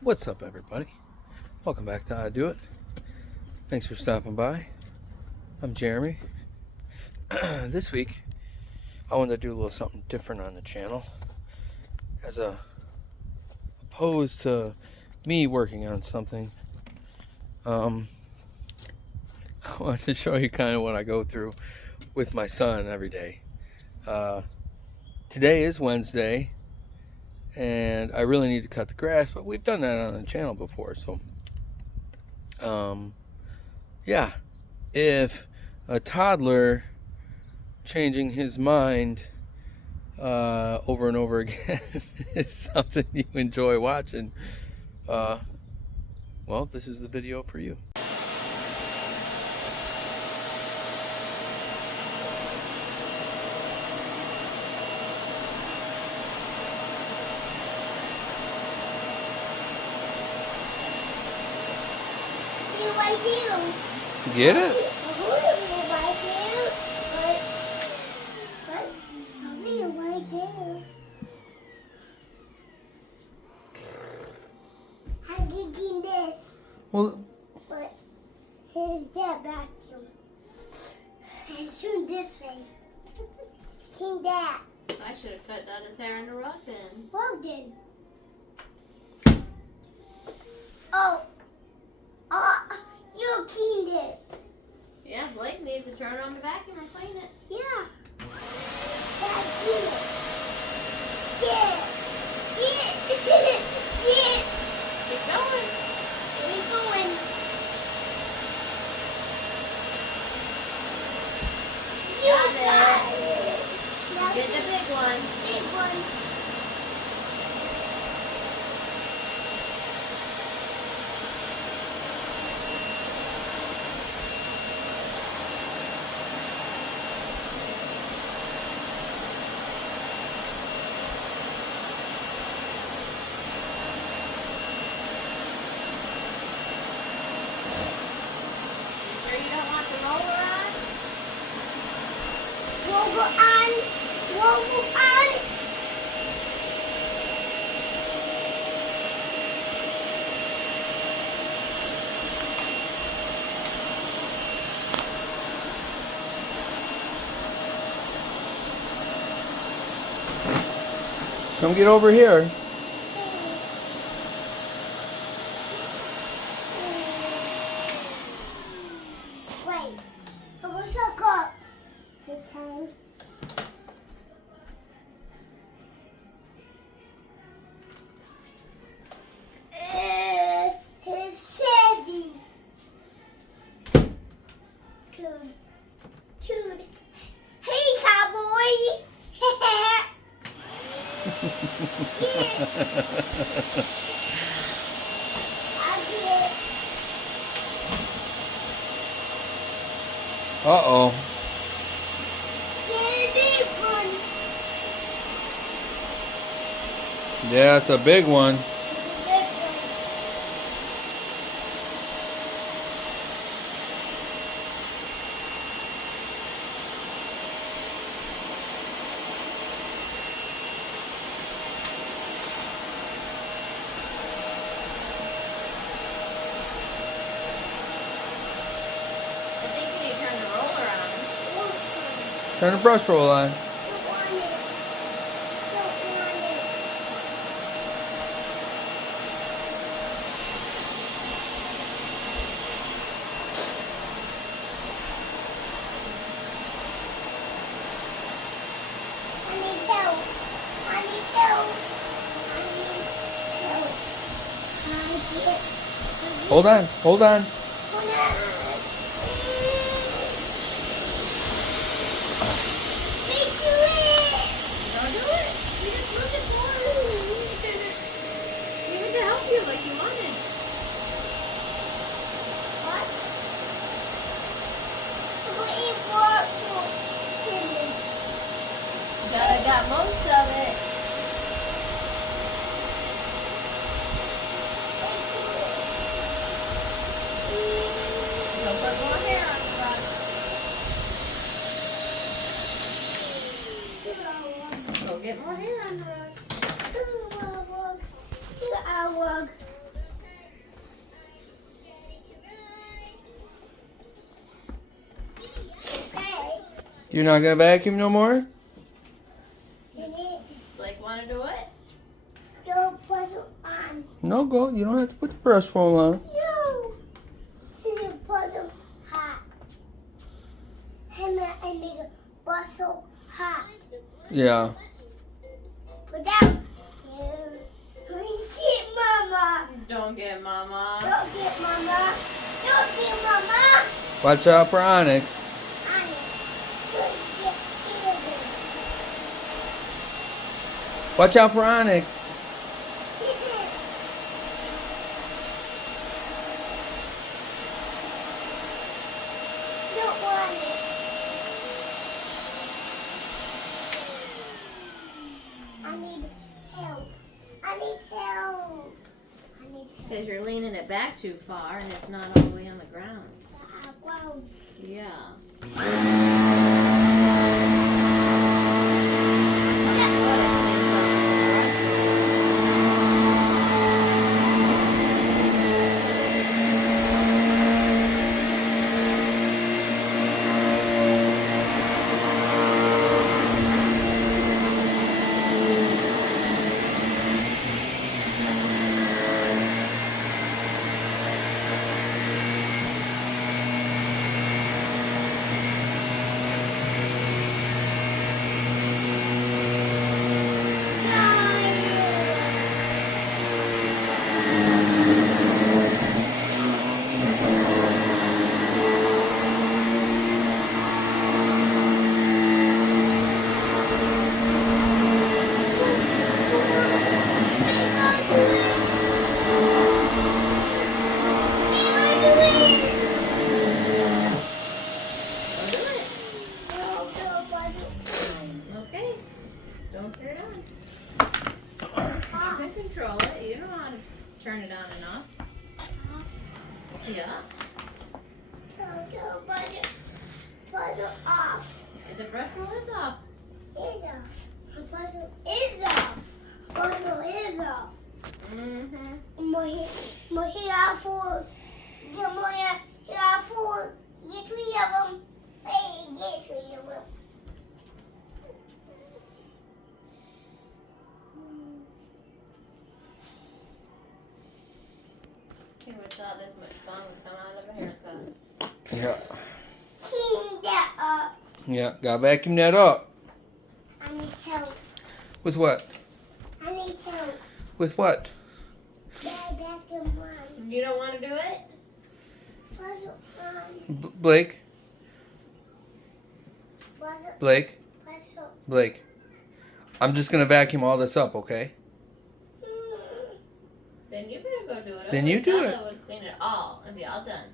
What's up, everybody? Welcome back to I Do It. Thanks for stopping by. I'm Jeremy. This week, I wanted to do a little something different on the channel, as opposed to me working on something. I wanted to show you kind of what I go through with my son every day. Today is Wednesday, and I really need to cut the grass, but we've done that on the channel before, so yeah, if a toddler changing his mind over and over again is something you enjoy watching, well, this is the video for you. Get it? Well, but here's that vacuum. And soon this way. See that? I should have cut down his hair in the rug then. Well then. Oh, you cleaned it. Yeah, Blake needs to turn on the vacuum and clean it. Yeah. That's it. Yeah. Yeah. Yeah. Keep going. Keep going. Got it. Get the big one. Big one. Roll on. come get over here. Wait. I will suck up this time. It's heavy. Dude. Hey, cowboy. Uh-oh. Yeah, it's a big one. Turn the brush roll on. Hold on, hold on. Like you wanted. What? I got most of it. Don't put more hair on the front. get more hair on the rug. Here I work. Okay. You're not gonna vacuum no more? Is it? Blake, want to do it? Don't put it on. No, go. You don't have to put the brush foam on. No. You put it hot. And make it bustle hot. Yeah. Put down. Shit, Mama. Don't get Mama. Don't get Mama. Don't get Mama. Watch out for Onyx. Watch out for Onyx. Don't want it. I need help. I need help. I need help. Because you're leaning it back too far and it's not all the way on the ground. Wow. Yeah. Okay. Don't turn it on. You can control it. You know how to turn it on and off. Yeah. Puzzle off. The brush roll is off. Is off. The puzzle is off. Puzzle is off. Mm-hmm. More here for. More here for. Get 3 of them. Hey, get 3 of them. Never thought this much fun would come out of a haircut. Yeah. Clean that up. Yeah. Gotta vacuum that up. I need help. With what? I need help. With what? Back in one. You don't want to do it? Puzzle on. Blake? Puzzle. Blake? Puzzle. Blake. I'm just gonna vacuum all this up, okay? Then you better go do it. Then you do it. Toddler would clean it all and be all done.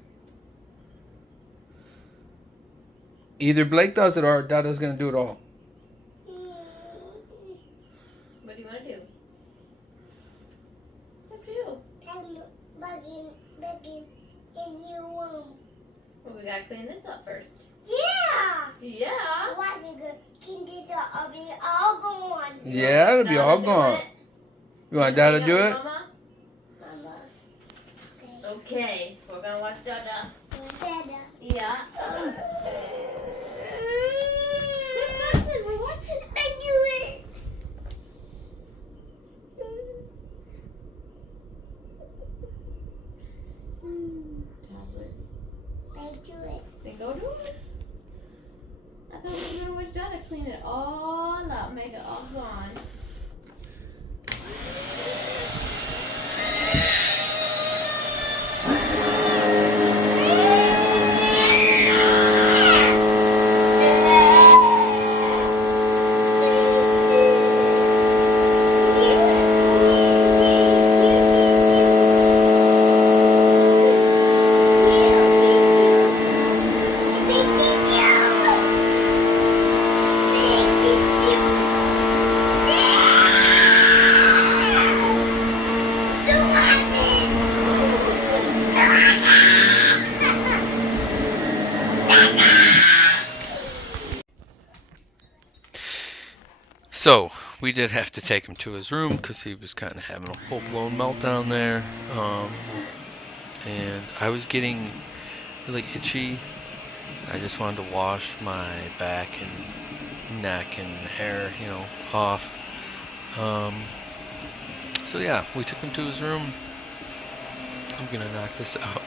Either Blake does it or Dada's gonna do it all. What do you want to do? It's up to you. I'm begging in your room. Well, we gotta clean this up first. Yeah! Yeah. Why is it good? Clean this up. I'll be all gone. Yeah, it'll be all gone. You want Dada to do it? Mama? Mama. Okay, we're gonna watch Dada. Dada. Yeah. We're watching. I do it. I do it. Then go do it. I thought we were gonna watch Dada clean it all up, make it all gone. So, we did have to take him to his room because he was kind of having a full-blown meltdown there. And I was getting really itchy. I just wanted to wash my back and neck and hair, you know, off. So yeah, we took him to his room. I'm gonna knock this out.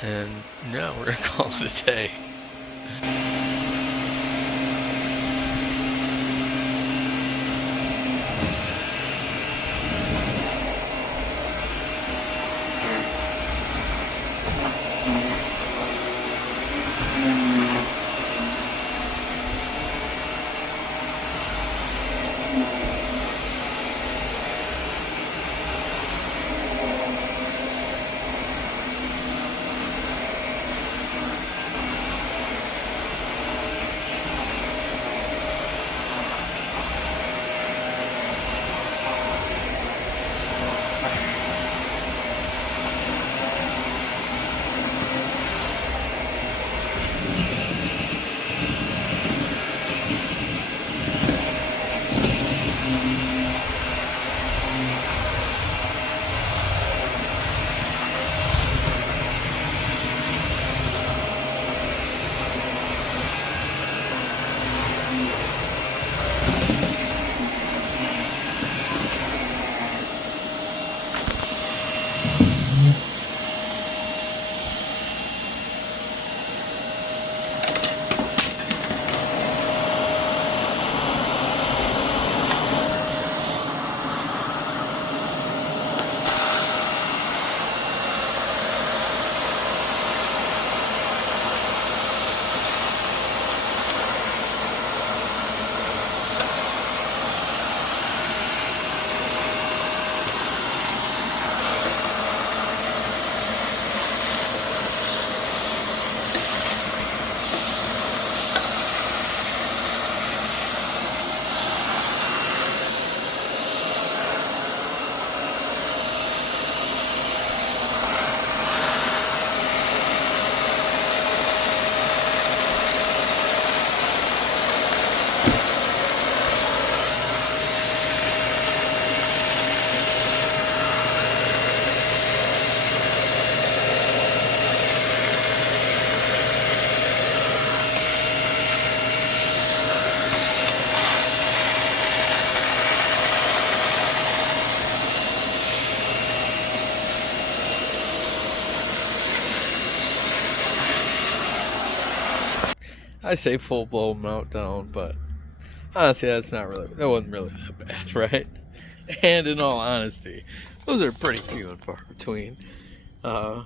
And yeah, we're gonna call it a day. I say full-blown meltdown, but honestly, that wasn't really that bad, right? And in all honesty, those are pretty few and far between. I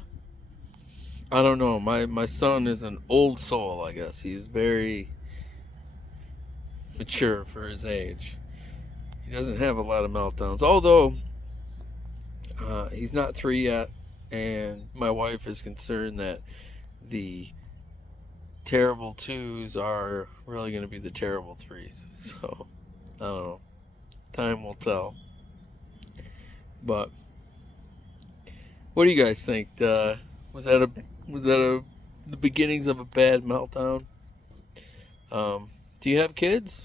don't know, my son is an old soul, I guess. He's very mature for his age. He doesn't have a lot of meltdowns, although he's not 3 yet, and my wife is concerned that the terrible 2s are really going to be the terrible 3s. So I don't know, time will tell. But what do you guys think? Was that the beginnings of a bad meltdown? Do you have kids?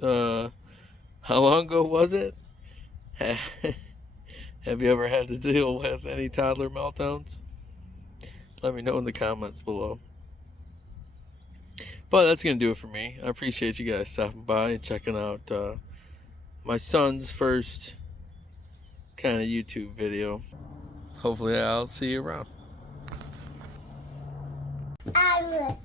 How long ago was it? Have you ever had to deal with any toddler meltdowns? Let me know in the comments below. But that's going to do it for me. I appreciate you guys stopping by and checking out my son's first kind of YouTube video. Hopefully I'll see you around. I would.